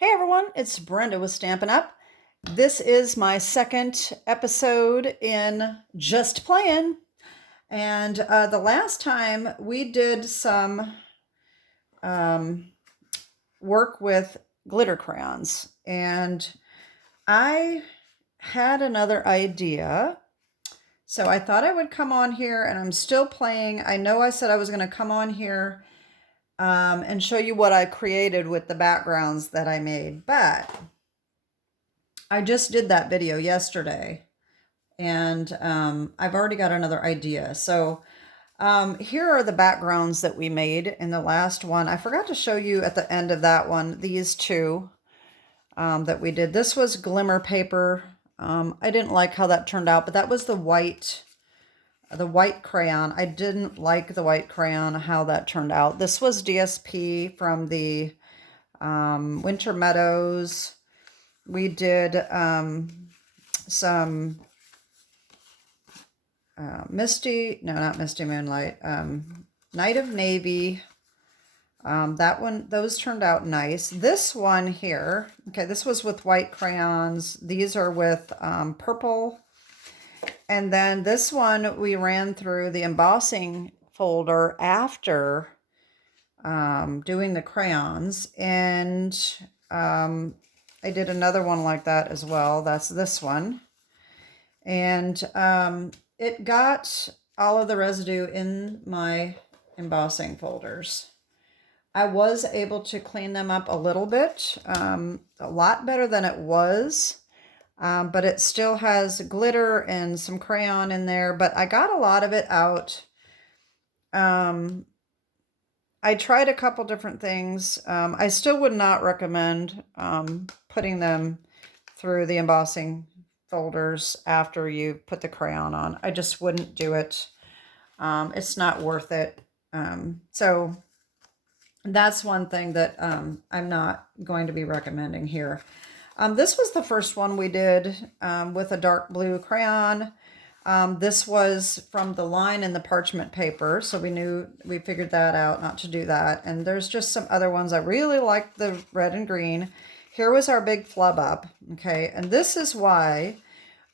Hey everyone, it's Brenda with Stampin' Up. This is my second episode in Just Playing. And the last time we did some work with glitter crayons. And I had another idea. So I thought I would come on here, and I'm still playing. I know I said I was going to come on here and show you what I created with the backgrounds that I made. But I just did that video yesterday, and I've already got another idea. So here are the backgrounds that we made in the last one. I forgot to show you at the end of that one, these two that we did. This was glimmer paper. I didn't like how that turned out, but that was the white crayon. I didn't like the white crayon, how that turned out. This was DSP from the Winter Meadows. We did some not Misty Moonlight, Night of Navy. That one, those turned out nice. This one here, okay, this was with white crayons. These are with purple. And then this one we ran through the embossing folder after doing the crayons. And I did another one like that as well. That's this one. And it got all of the residue in my embossing folders. I was able to clean them up a little bit, a lot better than it was, but it still has glitter and some crayon in there, but I got a lot of it out. I tried a couple different things. I still would not recommend putting them through the embossing folders after you put the crayon on. I just wouldn't do it. It's not worth it. So that's one thing that I'm not going to be recommending here. This was the first one we did with a dark blue crayon. This was from the line in the parchment paper, so we figured that out not to do that. And there's just some other ones. I really like the red and green. Here was our big flub up, okay? And this is why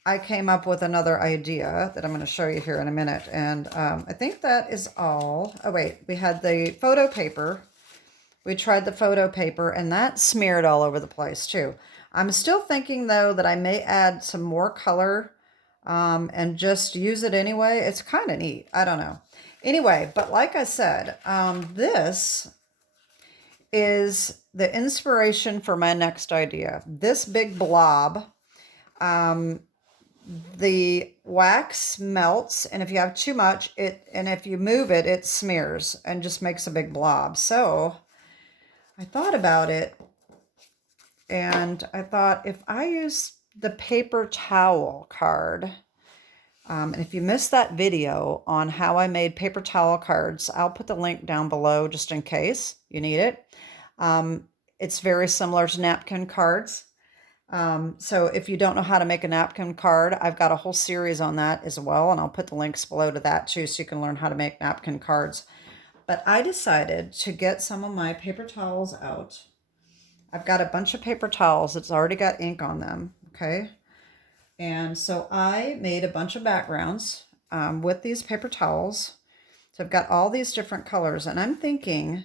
I came up with another idea that I'm going to show you here in a minute. And I think that is all. Oh, wait, we had the photo paper. We tried the photo paper, and that smeared all over the place, too. I'm still thinking, though, that I may add some more color and just use it anyway. It's kind of neat. I don't know. Anyway, but like I said, this is the inspiration for my next idea. This big blob, the wax melts, and if you have too much, and if you move it, it smears and just makes a big blob. So I thought about it, and I thought if I use the paper towel card, and if you missed that video on how I made paper towel cards, I'll put the link down below just in case you need it. It's very similar to napkin cards. So if you don't know how to make a napkin card, I've got a whole series on that as well, and I'll put the links below to that too, so you can learn how to make napkin cards. But I decided to get some of my paper towels out. I've got a bunch of paper towels that's already got ink on them, okay? And so I made a bunch of backgrounds with these paper towels. So I've got all these different colors, and I'm thinking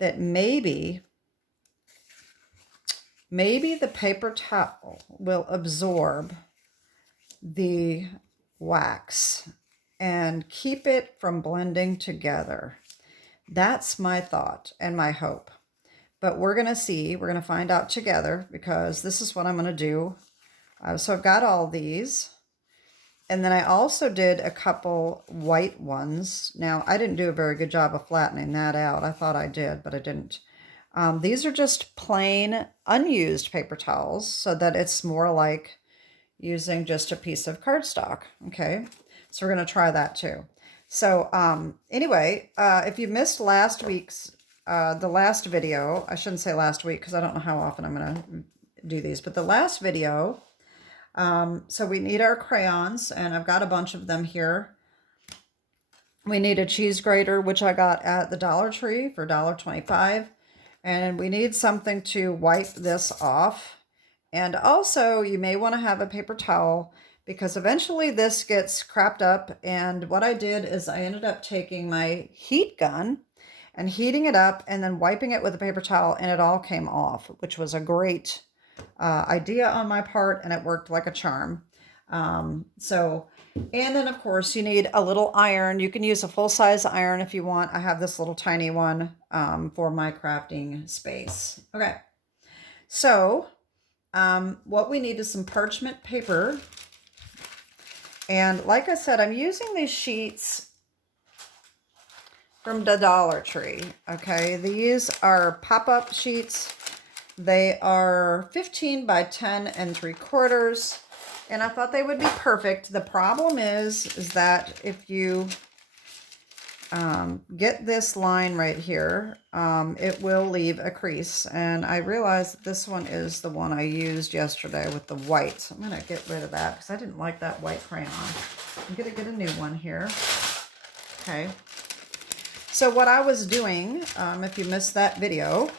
that maybe the paper towel will absorb the wax and keep it from blending together. That's my thought and my hope. But we're going to see. We're going to find out together, because this is what I'm going to do. So I've got all these. And then I also did a couple white ones. Now, I didn't do a very good job of flattening that out. I thought I did, but I didn't. These are just plain, unused paper towels, so that it's more like using just a piece of cardstock, okay? So we're going to try that too. So anyway, if you missed last week's, the last video, I shouldn't say last week because I don't know how often I'm going to do these, but the last video, so we need our crayons, and I've got a bunch of them here. We need a cheese grater, which I got at the Dollar Tree for $1.25. And we need something to wipe this off. And also you may want to have a paper towel because eventually this gets crapped up. And what I did is I ended up taking my heat gun and heating it up and then wiping it with a paper towel, and it all came off, which was a great idea on my part, and it worked like a charm. And then of course you need a little iron. You can use a full-size iron if you want. I have this little tiny one for my crafting space. Okay, so what we need is some parchment paper. And like I said, I'm using these sheets from the Dollar Tree. Okay, these are pop-up sheets. They are 15 by 10 3/4. And I thought they would be perfect. The problem is that if you get this line right here, it will leave a crease. And I realized that this one is the one I used yesterday with the white. So I'm going to get rid of that because I didn't like that white crayon. I'm going to get a new one here. Okay. So what I was doing, if you missed that video,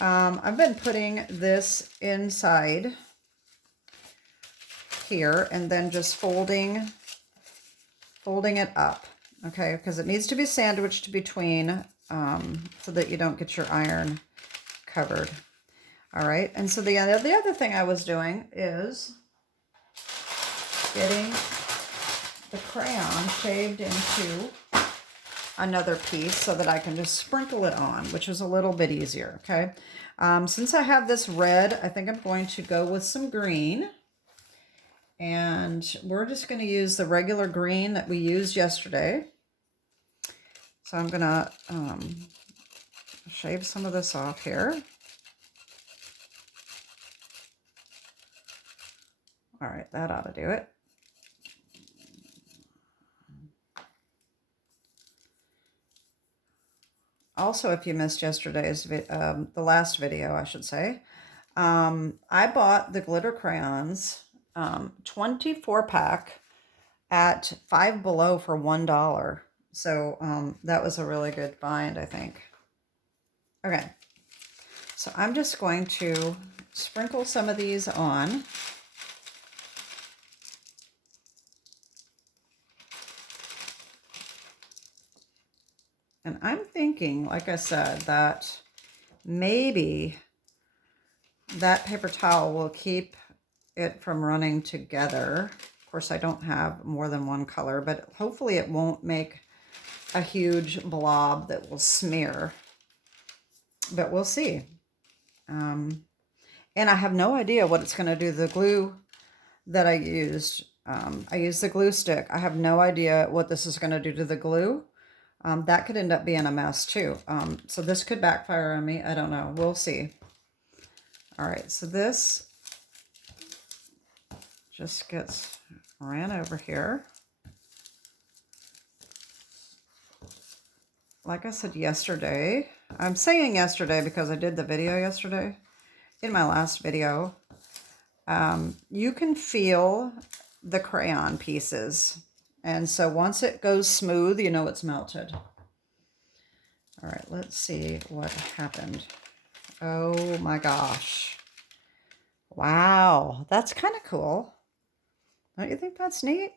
I've been putting this inside here and then just folding it up, okay, because it needs to be sandwiched between so that you don't get your iron covered. All right, and so the other thing I was doing is getting the crayon shaved into another piece so that I can just sprinkle it on, which is a little bit easier, okay? Since I have this red, I think I'm going to go with some green. And we're just going to use the regular green that we used yesterday. So I'm going to shave some of this off here. All right, that ought to do it. Also, if you missed yesterday's, the last video, I should say, I bought the glitter crayons 24 pack at Five Below for $1. So that was a really good find, I think. Okay, so I'm just going to sprinkle some of these on. And I'm thinking, like I said, that maybe that paper towel will keep it from running together. Of course, I don't have more than one color, but hopefully it won't make a huge blob that will smear. But we'll see. And I have no idea what it's going to do. The glue that I used the glue stick. I have no idea what this is going to do to the glue. That could end up being a mess too. So this could backfire on me. I don't know. We'll see. All right, so this just gets ran over here. Like I said yesterday, I'm saying yesterday because I did the video yesterday, in my last video, you can feel the crayon pieces. And so once it goes smooth, you know it's melted. All right, let's see what happened. Oh my gosh. Wow, that's kind of cool. Don't you think that's neat?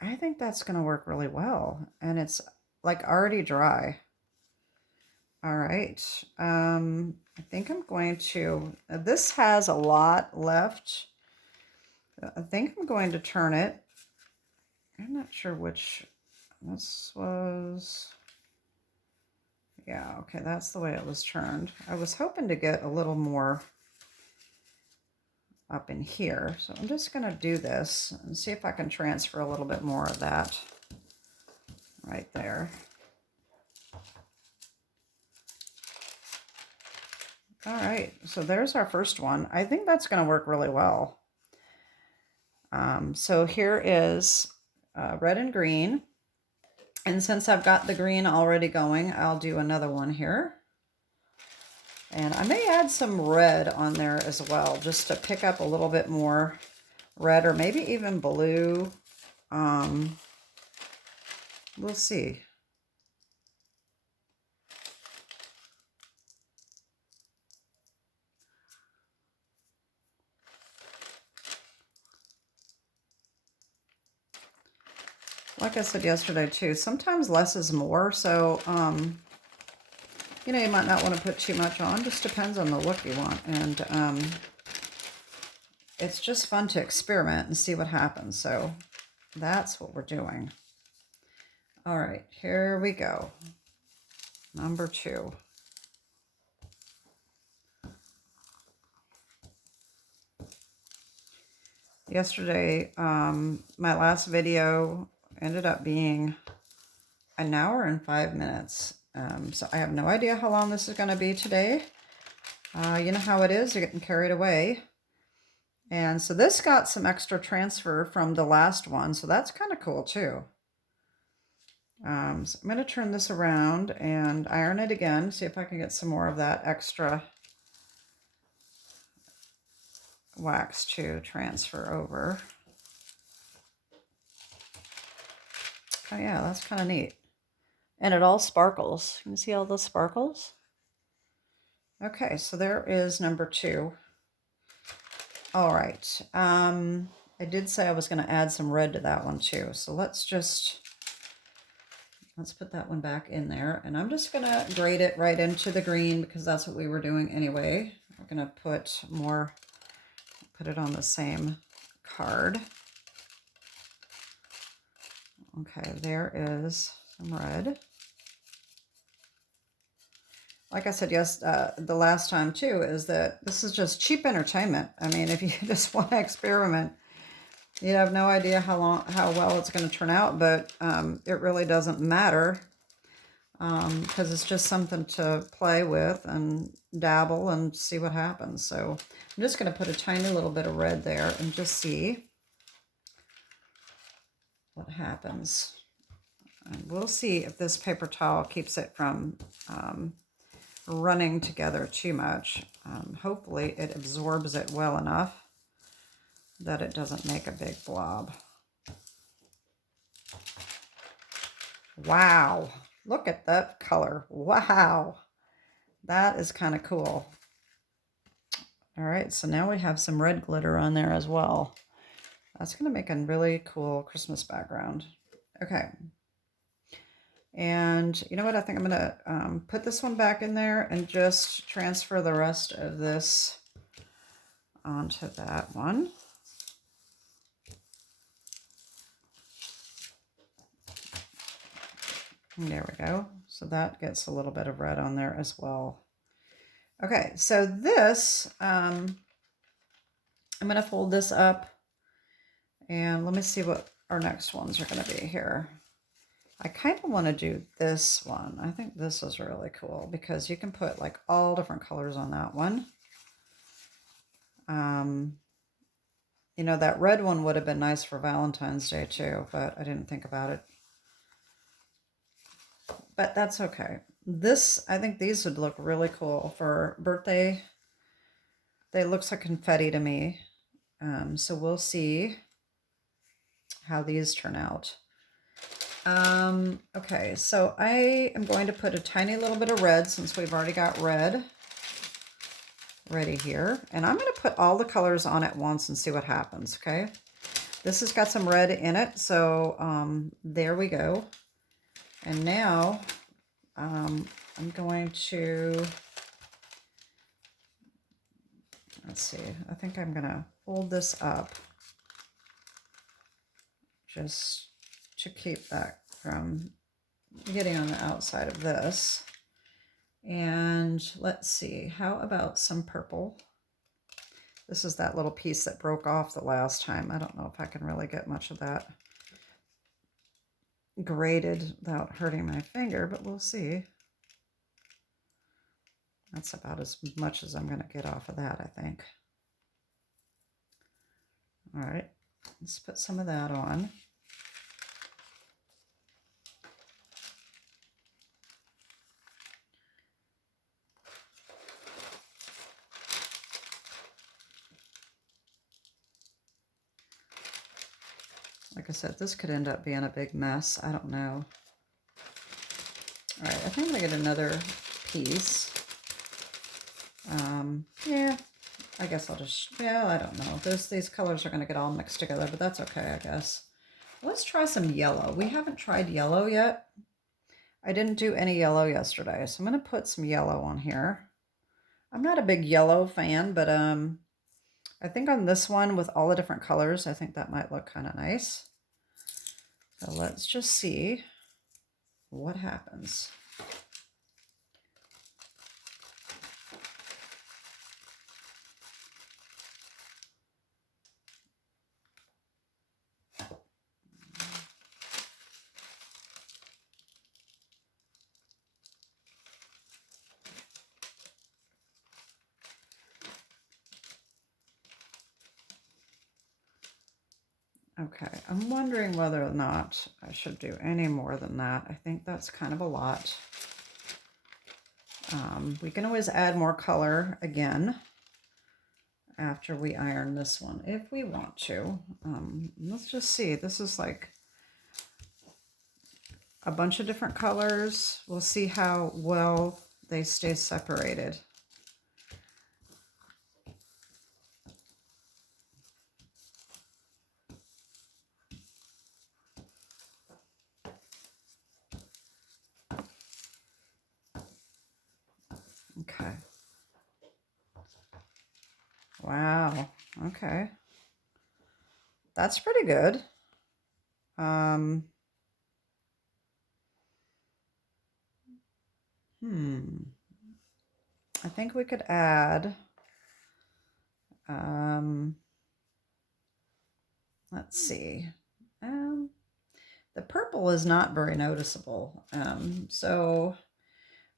I think that's going to work really well. And it's like already dry. All right. I think I'm going to, this has a lot left. I think I'm going to turn it. I'm not sure which, this was, yeah, okay, that's the way it was turned. I was hoping to get a little more up in here. So I'm just going to do this and see if I can transfer a little bit more of that right there. All right, so there's our first one. I think that's going to work really well. So here is red and green. And since I've got the green already going, I'll do another one here. And I may add some red on there as well, just to pick up a little bit more red, or maybe even blue. We'll see. like I said yesterday too, sometimes less is more. So, you know, you might not want to put too much on. Just depends on the look you want. And it's just fun to experiment and see what happens. So that's what we're doing. All right, here we go. Number 2. Yesterday, my last video ended up being an hour and 5 minutes. So I have no idea how long this is going to be today. You know how it is, you're getting carried away. And so this got some extra transfer from the last one, so that's kind of cool too. So I'm going to turn this around and iron it again, see if I can get some more of that extra wax to transfer over. Oh yeah, that's kind of neat. And it all sparkles. You can see all the sparkles? Okay, so there is number 2. All right. I did say I was going to add some red to that one too. So let's put that one back in there. And I'm just going to grade it right into the green because that's what we were doing anyway. We're going to put it on the same card. Okay, there is some red. Like I said, yes, the last time too, is that this is just cheap entertainment. I mean, if you just want to experiment, you have no idea how well it's going to turn out, but it really doesn't matter because it's just something to play with and dabble and see what happens. So I'm just going to put a tiny little bit of red there and just see what happens. And we'll see if this paper towel keeps it from running together too much. Hopefully it absorbs it well enough that it doesn't make a big blob. Wow, look at that color. Wow, that is kind of cool. All right, so now we have some red glitter on there as well. That's going to make a really cool Christmas background. Okay. And you know what? I think I'm going to put this one back in there and just transfer the rest of this onto that one. And there we go. So that gets a little bit of red on there as well. Okay, so this, I'm going to fold this up. And let me see what our next ones are going to be here. I kind of want to do this one. I think this is really cool because you can put like all different colors on that one. You know, that red one would have been nice for Valentine's Day too, but I didn't think about it. But that's okay. I think these would look really cool for birthday. They look like confetti to me. So we'll see how these turn out. Okay, so I am going to put a tiny little bit of red since we've already got red ready here. And I'm going to put all the colors on at once and see what happens, okay? This has got some red in it, so there we go. And now I'm going to, let's see, I think I'm going to fold this up just to keep that from getting on the outside of this. And let's see, how about some purple? This is that little piece that broke off the last time. I don't know if I can really get much of that graded without hurting my finger, but we'll see. That's about as much as I'm going to get off of that, I think. All right, let's put some of that on. Like I said, this could end up being a big mess. I don't know. All right, I think I'm going to get another piece. Yeah, I guess I'll just, yeah, I don't know. These colors are going to get all mixed together, but that's okay, I guess. Let's try some yellow. We haven't tried yellow yet. I didn't do any yellow yesterday, so I'm going to put some yellow on here. I'm not a big yellow fan, but I think on this one with all the different colors, I think that might look kind of nice. So let's just see what happens. Okay, I'm wondering whether or not I should do any more than that. I think that's kind of a lot. We can always add more color again after we iron this one if we want to. Let's just see. This is like a bunch of different colors. We'll see how well they stay separated. Okay. Wow. Okay. That's pretty good. I think we could add, let's see. The purple is not very noticeable. So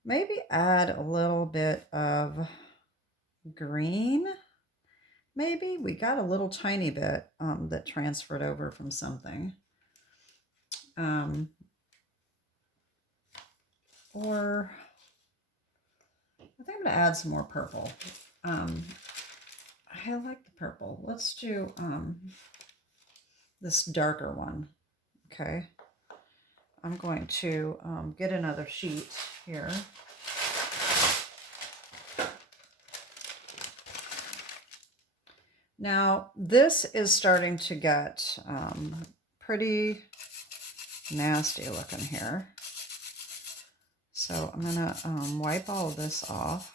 maybe add a little bit of green. Maybe we got a little tiny bit that transferred over from something. Or I think I'm going to add some more purple. I like the purple. Let's do this darker one. Okay. I'm going to get another sheet here. Now, this is starting to get pretty nasty looking here. So I'm going to wipe all of this off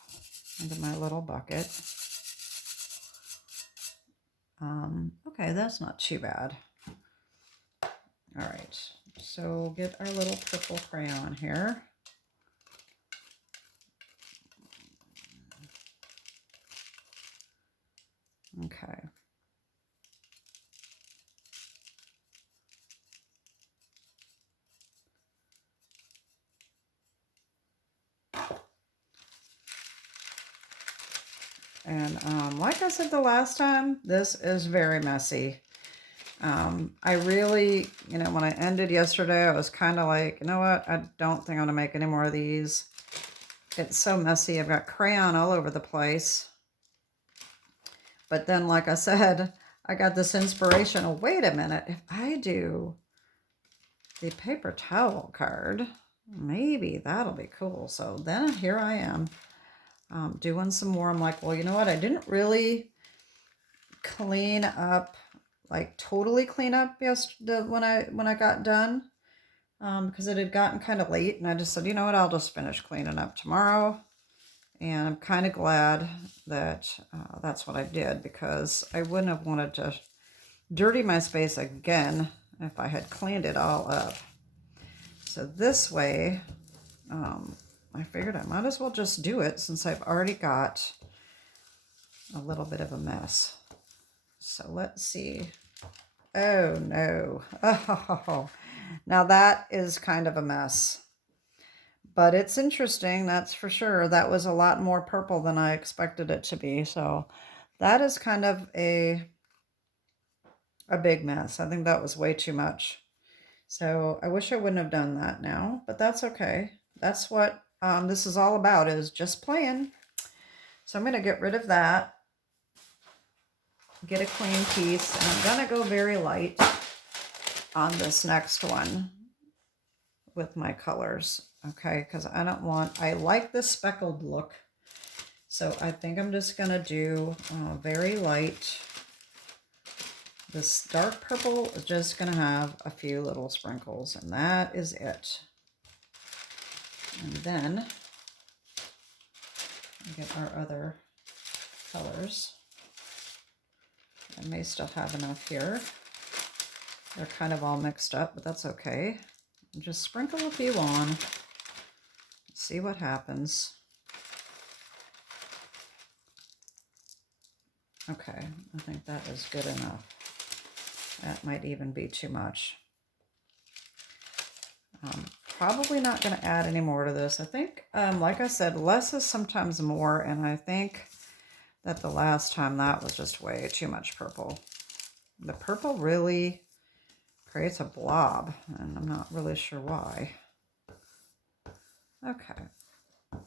into my little bucket. Okay, that's not too bad. All right, so get our little purple crayon here. Okay. And like I said the last time, this is very messy. I really, when I ended yesterday, I was kind of like, you know what? I don't think I'm going to make any more of these. It's so messy. I've got crayon all over the place. But then, like I said, I got this inspiration. Oh, wait a minute. If I do the paper towel card, maybe that'll be cool. So then here I am doing some more. I'm like, well, you know what? I didn't really clean up, like totally clean up yesterday when I got done because it had gotten kind of late. And I just said, you know what? I'll just finish cleaning up tomorrow. And I'm kind of glad that that's what I did, because I wouldn't have wanted to dirty my space again if I had cleaned it all up. So this way, I figured I might as well just do it since I've already got a little bit of a mess. So let's see. Oh no. Oh, now that is kind of a mess. But it's interesting, that's for sure. That was a lot more purple than I expected it to be. So that is kind of a big mess. I think that was way too much. So I wish I wouldn't have done that now, but that's okay. That's what this is all about, is just playing. So I'm going to get rid of that. Get a clean piece. And I'm going to go very light on this next one with my colors. Okay, because I like the speckled look. So I think I'm just going to do very light This dark purple is just going to have a few little sprinkles, and that is it. And then we get our other colors. I may still have enough here. They're kind of all mixed up, but that's okay. And just sprinkle a few on. See what happens. Okay, I think that is good enough. That might even be too much. Probably not going to add any more to this. I think, like I said, less is sometimes more, and I think that the last time that was just way too much purple. The purple really creates a blob, and I'm not really sure why. Okay. You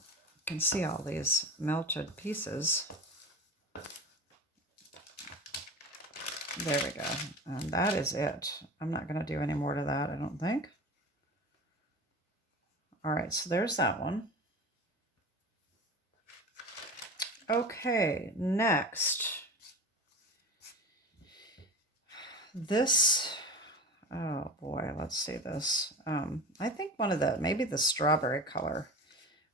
can see all these melted pieces. There we go. And that is it. I'm not going to do any more to that, I don't think. All right, so there's that one. Okay, next. This, oh boy, let's see this. I think one of the, maybe the strawberry color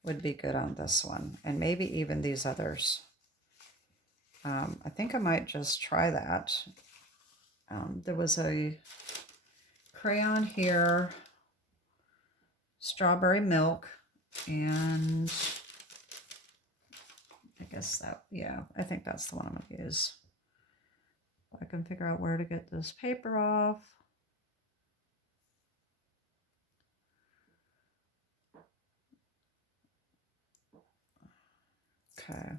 would be good on this one, and maybe even these others. I think I might just try that. There was a crayon here, strawberry milk, and I guess that, yeah, I think that's the one I'm going to use. I can figure out where to get this paper off. Okay.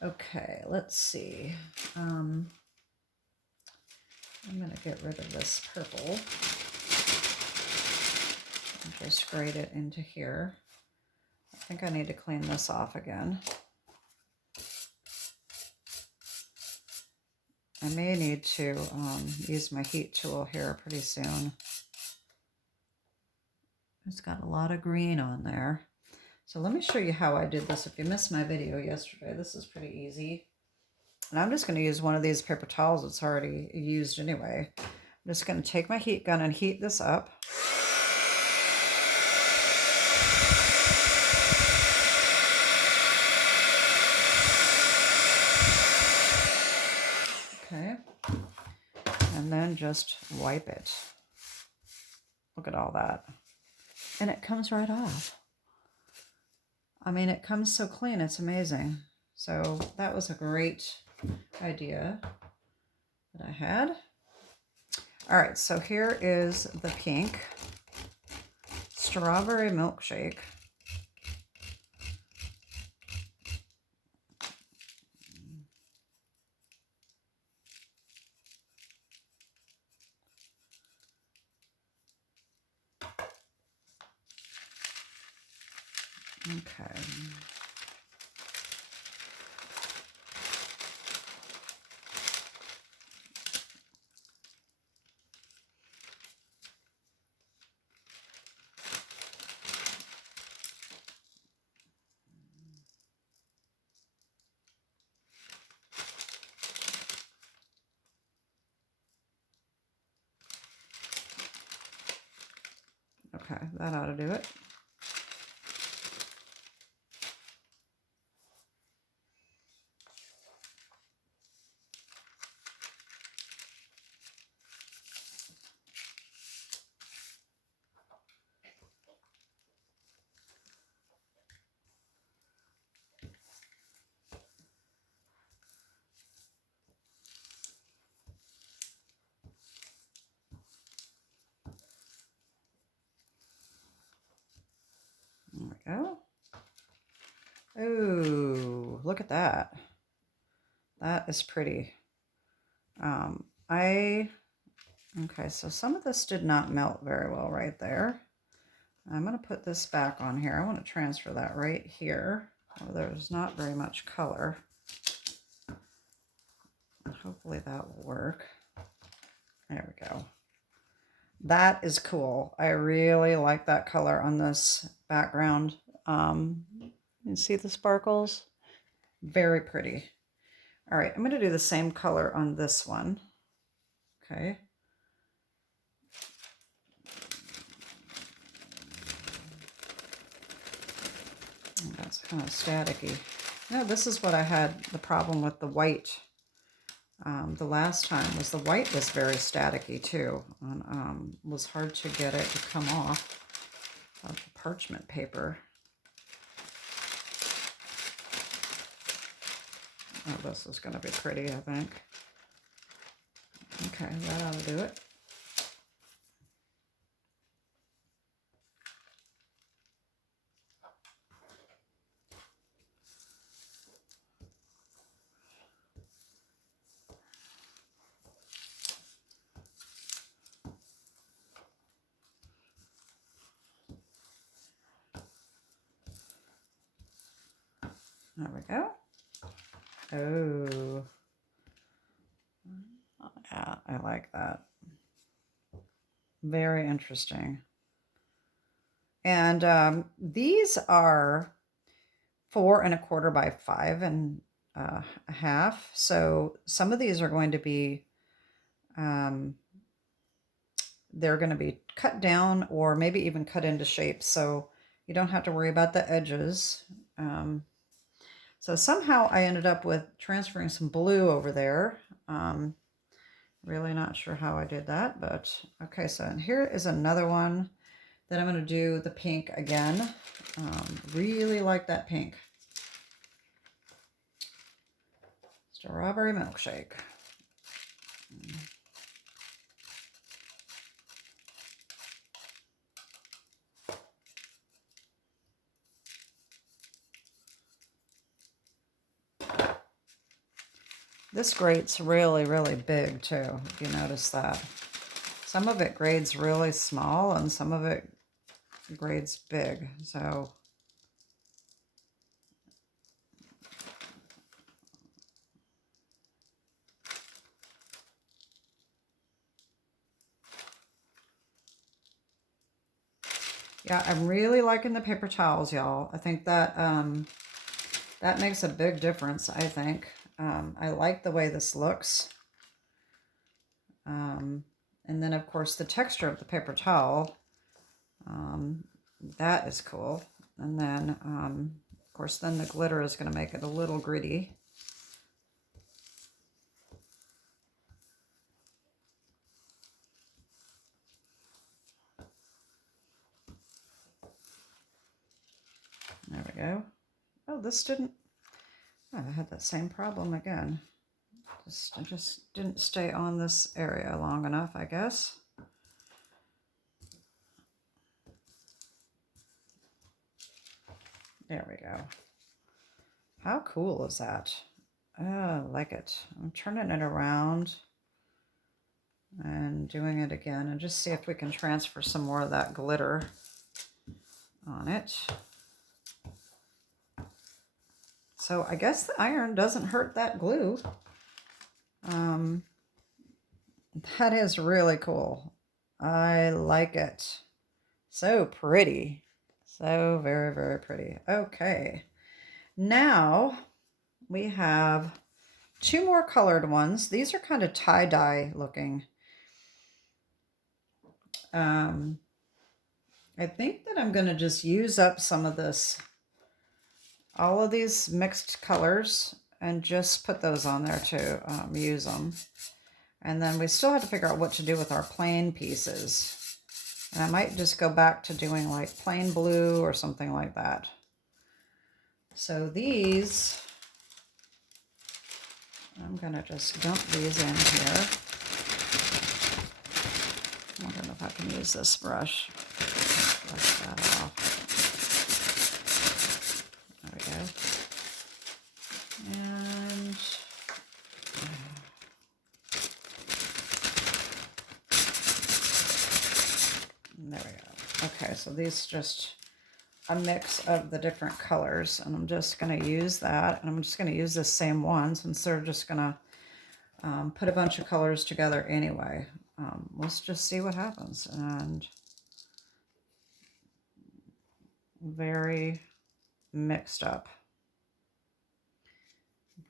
Okay, let's see. I'm going to get rid of this purple and just grate it into here. I think I need to clean this off again. I may need to use my heat tool here pretty soon. It's got a lot of green on there. So let me show you how I did this. If you missed my video yesterday, this is pretty easy. And I'm just going to use one of these paper towels that's already used anyway. I'm just going to take my heat gun and heat this up. Okay. And then just wipe it. Look at all that. And it comes right off. I mean, it comes so clean, it's amazing. So that was a great idea that I had. All right, so here is the pink strawberry milkshake. Okay. Okay, that ought to do it. There we go. Ooh, look at that. That is pretty. Okay, so some of this did not melt very well right there. I'm going to put this back on here. I want to transfer that right here. Oh, there's not very much color. Hopefully that will work. There we go. That is cool. I really like that color on this background. You see the sparkles? Very pretty. All right, I'm going to do the same color on this one. Okay. Oh, that's kind of staticky. No, this is what I had the problem with the white. The last time was the white was very staticky too. And, was hard to get it to come off of the parchment paper. Oh, this is going to be pretty, I think. Okay, that ought to do it. There we go. Oh, yeah, I like that. Very interesting. And these are 4 1/4 by 5 1/2. So some of these are going to be, they're going to be cut down or maybe even cut into shape. So you don't have to worry about the edges. So somehow I ended up with transferring some blue over there. Really not sure how I did that, but okay. So here is another one that I'm going to do the pink again. Really like that pink. Strawberry milkshake. This grate's really, really big too, if you notice that. Some of it grades really small and some of it grades big, so. Yeah, I'm really liking the paper towels, y'all. I think that that makes a big difference, I think. I like the way this looks. And then, of course, the texture of the paper towel, that is cool. And then, of course, then the glitter is going to make it a little gritty. There we go. Oh, this didn't, oh, I had that same problem again. I just didn't stay on this area long enough, I guess. There we go. How cool is that? Oh, I like it. I'm turning it around and doing it again and just see if we can transfer some more of that glitter on it. So I guess the iron doesn't hurt that glue. That is really cool. I like it. So pretty. So very, very pretty. Okay. Now we have 2 more colored ones. These are kind of tie-dye looking. I think that I'm going to just use up some of this, all of these mixed colors, and just put those on there to use them. And then we still have to figure out what to do with our plain pieces. And I might just go back to doing like plain blue or something like that. So these, I'm going to just dump these in here. I don't know if I can use this brush. Brush that off. There we go. And there we go. Okay, so these just a mix of the different colors, and I'm just going to use that, and I'm just going to use this same one since they're just going to put a bunch of colors together anyway. let's just see what happens. And very mixed up.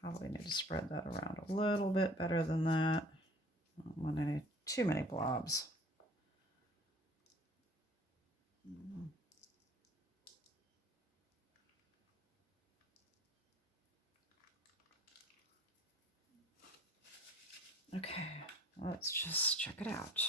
Probably need to spread that around a little bit better than that. I don't want any too many blobs. Okay, let's just check it out.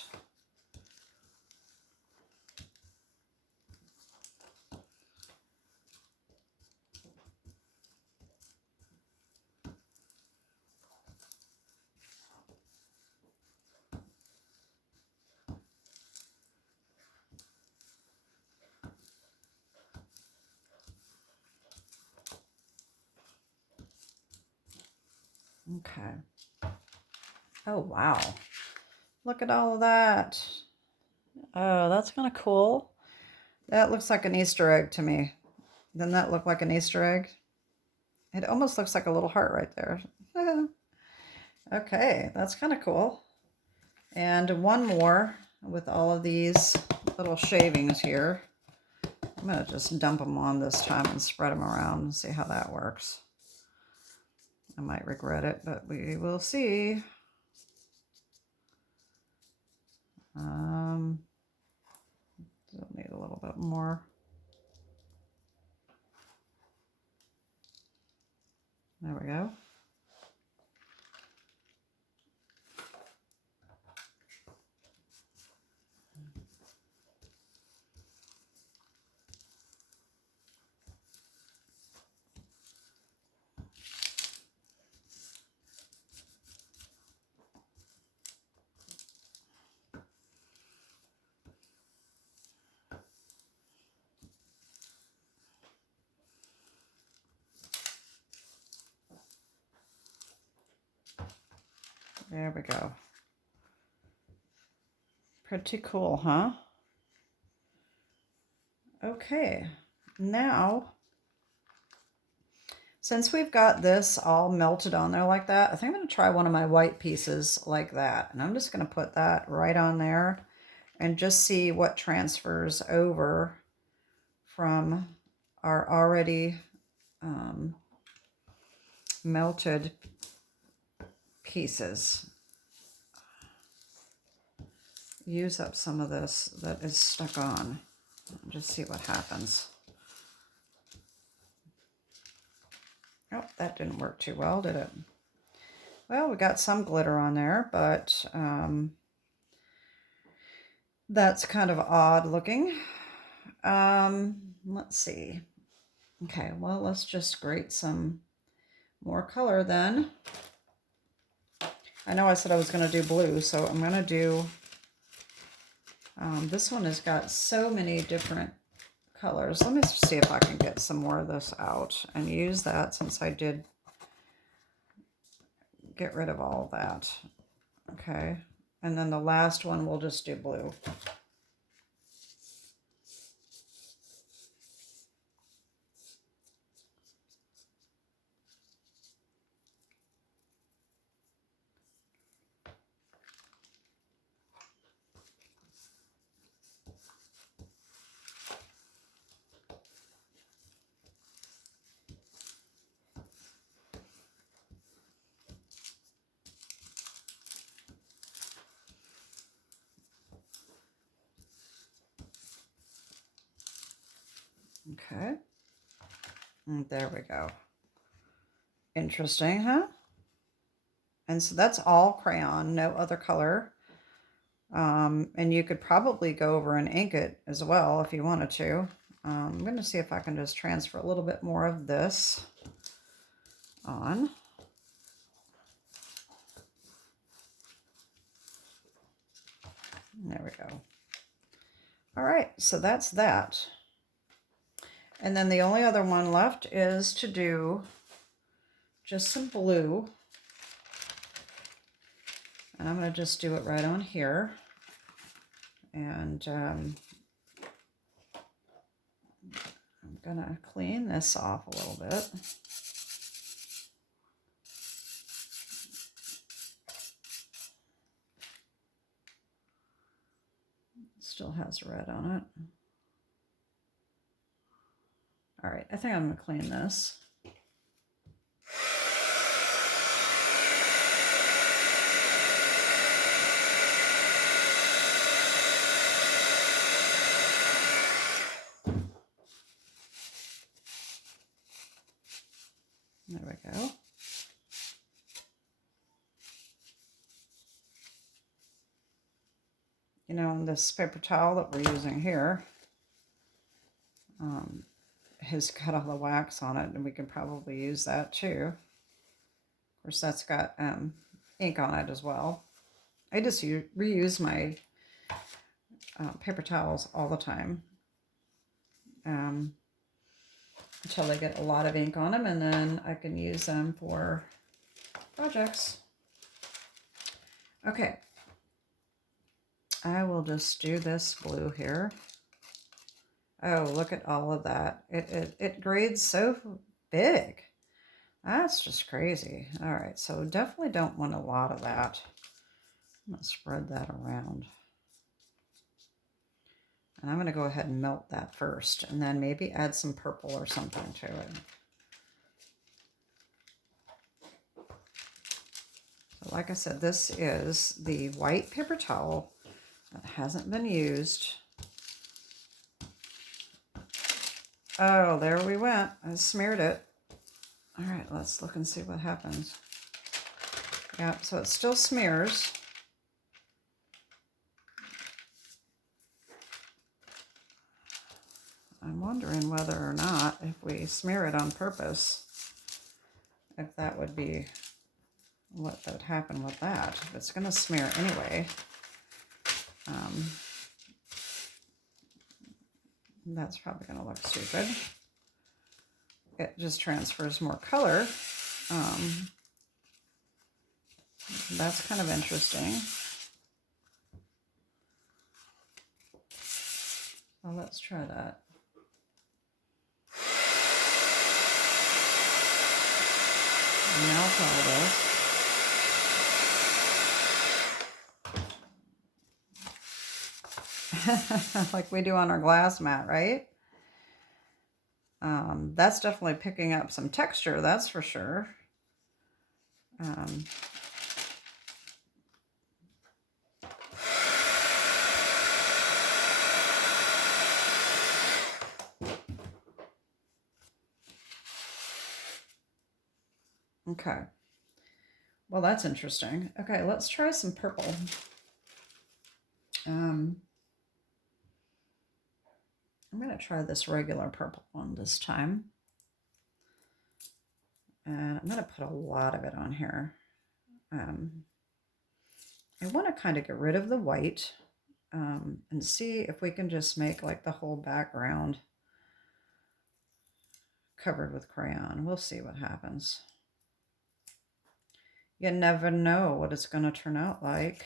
Okay. Oh, wow. Look at all of that. Oh, that's kind of cool. That looks like an Easter egg to me. Doesn't that look like an Easter egg? It almost looks like a little heart right there. Okay, that's kind of cool. And one more with all of these little shavings here. I'm going to just dump them on this time and spread them around and see how that works. I might regret it, but we will see. Still need a little bit more. There we go. There we go. Pretty cool, huh? Okay, now, since we've got this all melted on there like that, I think I'm going to try one of my white pieces like that. And I'm just going to put that right on there and just see what transfers over from our already melted pieces. Use up some of this that is stuck on. Just see what happens. Oh, that didn't work too well, did it? Well, we got some glitter on there, but that's kind of odd looking. Let's see. Okay, well, let's just grate some more color then. I know I said I was going to do blue, so I'm going to do, this one has got so many different colors. Let me see if I can get some more of this out and use that, since I did get rid of all of that. Okay, and then the last one we'll just do blue. Okay, and there we go. Interesting, huh? And so that's all crayon, no other color. And you could probably go over and ink it as well if you wanted to. I'm going to see if I can just transfer a little bit more of this on. There we go. All right, so that's that. And then the only other one left is to do just some blue. And I'm going to just do it right on here. And I'm going to clean this off a little bit. Still has red on it. All right, I think I'm gonna clean this. There we go. You know, this paper towel that we're using here has got all the wax on it, and we can probably use that too. Of course, that's got ink on it as well. I just reuse my paper towels all the time until they get a lot of ink on them, and then I can use them for projects. Okay, I will just do this blue here. Oh, look at all of that. It grades so big. That's just crazy. All right, so definitely don't want a lot of that. I'm going to spread that around. And I'm going to go ahead and melt that first, and then maybe add some purple or something to it. So like I said, this is the white paper towel that hasn't been used. Oh, there we went. I smeared it. All right, let's look and see what happens. Yeah, so it still smears. I'm wondering whether or not, if we smear it on purpose, if that would be what would happen with that. If it's going to smear anyway, that's probably going to look stupid. It just transfers more color. That's kind of interesting. Well, let's try that. Melt all this. Like we do on our glass mat, right? That's definitely picking up some texture, that's for sure. Okay. Well, that's interesting. Okay, let's try some purple. I'm going to try this regular purple one this time. And I'm going to put a lot of it on here. I want to kind of get rid of the white and see if we can just make like the whole background covered with crayon. We'll see what happens. You never know what it's going to turn out like.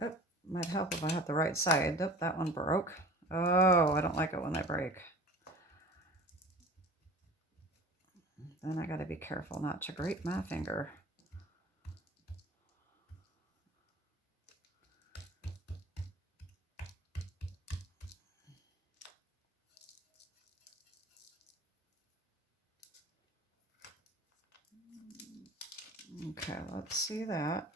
Oh, might help if I have the right side. Oh, that one broke. Oh, I don't like it when they break. Then I got to be careful not to grate my finger. Okay, let's see that.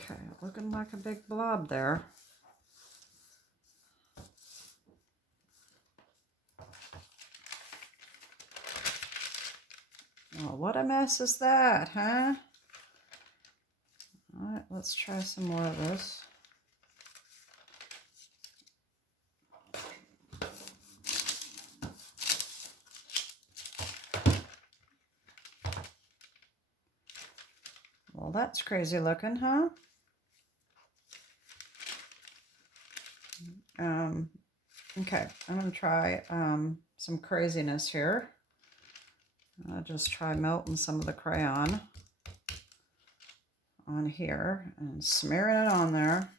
Okay, looking like a big blob there. Oh, what a mess is that, huh? All right, let's try some more of this. Well, that's crazy looking, huh? Okay, I'm going to try some craziness here. I'll just try melting some of the crayon on here and smearing it on there.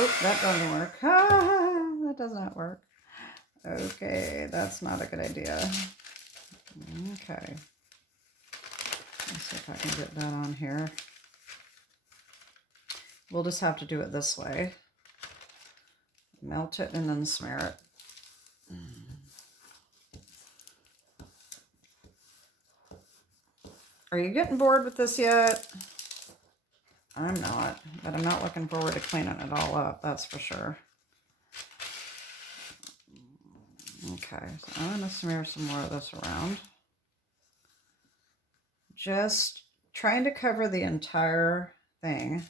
Oh, that doesn't work. Ah, that does not work. Okay, that's not a good idea. Okay. Let's see if I can get that on here. We'll just have to do it this way. Melt it and then smear it. Are you getting bored with this yet? I'm not, but I'm not looking forward to cleaning it all up, that's for sure. Okay, so I'm going to smear some more of this around. Just trying to cover the entire thing.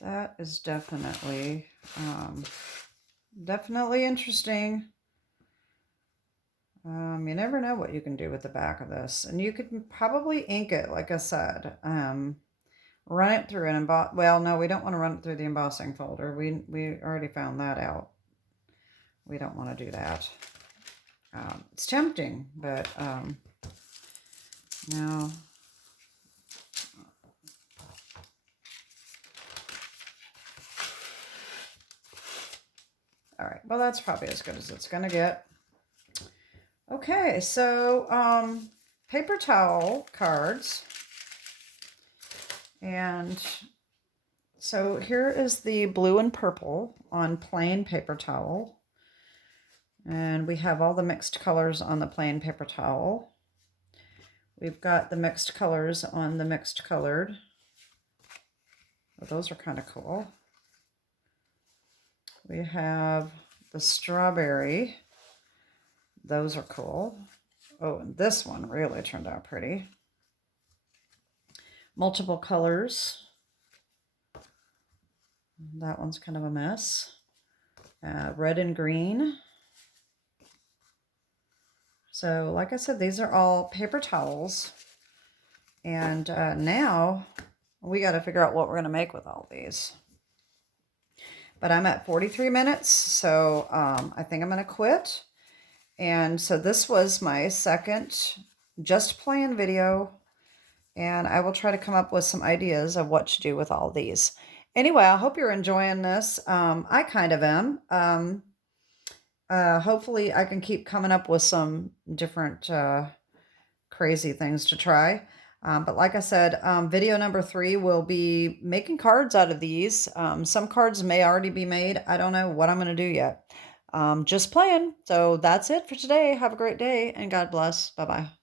That is definitely, definitely interesting. You never know what you can do with the back of this. And you could probably ink it, like I said. Run it through an emboss. Well, no, we don't want to run it through the embossing folder. We already found that out. We don't want to do that. It's tempting, but no. All right, well, that's probably as good as it's going to get. Okay, so paper towel cards. And so here is the blue and purple on plain paper towel. And we have all the mixed colors on the plain paper towel. We've got the mixed colors on the mixed colored. Well, those are kind of cool. We have the strawberry. Those are cool. Oh, and this one really turned out pretty. Multiple colors. That one's kind of a mess. Red and green. So like I said, these are all paper towels. And now we got to figure out what we're going to make with all these. But I'm at 43 minutes, so I think I'm going to quit. And so this was my second just playing video. And I will try to come up with some ideas of what to do with all these. Anyway, I hope you're enjoying this. I kind of am. Hopefully I can keep coming up with some different crazy things to try. But like I said, video number 3 will be making cards out of these. Some cards may already be made. I don't know what I'm going to do yet. Just playing. So that's it for today. Have a great day and God bless. Bye-bye.